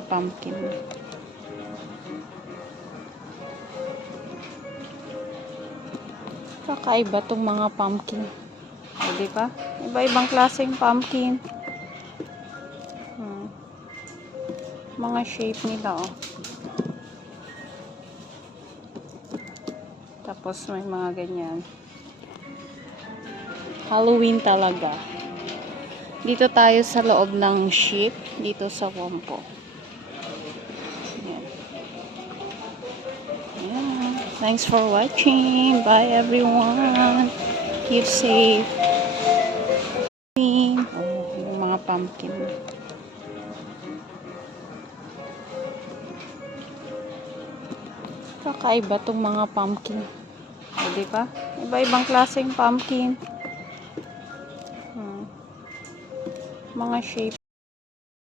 mga pumpkin. Kakaiba tong mga pumpkin. O, diba? Iba-ibang klaseng pumpkin. Mga shape nila, oh. Tapos may mga ganyan. Halloween talaga. Dito tayo sa loob ng ship. Dito sa Wampo. Ayan. Ayan. Thanks for watching. Bye everyone. Keep safe. Oh, yung mga pumpkin. Kakaiba tong mga pumpkin. O, diba? Iba-ibang klaseng pumpkin. Mga shape.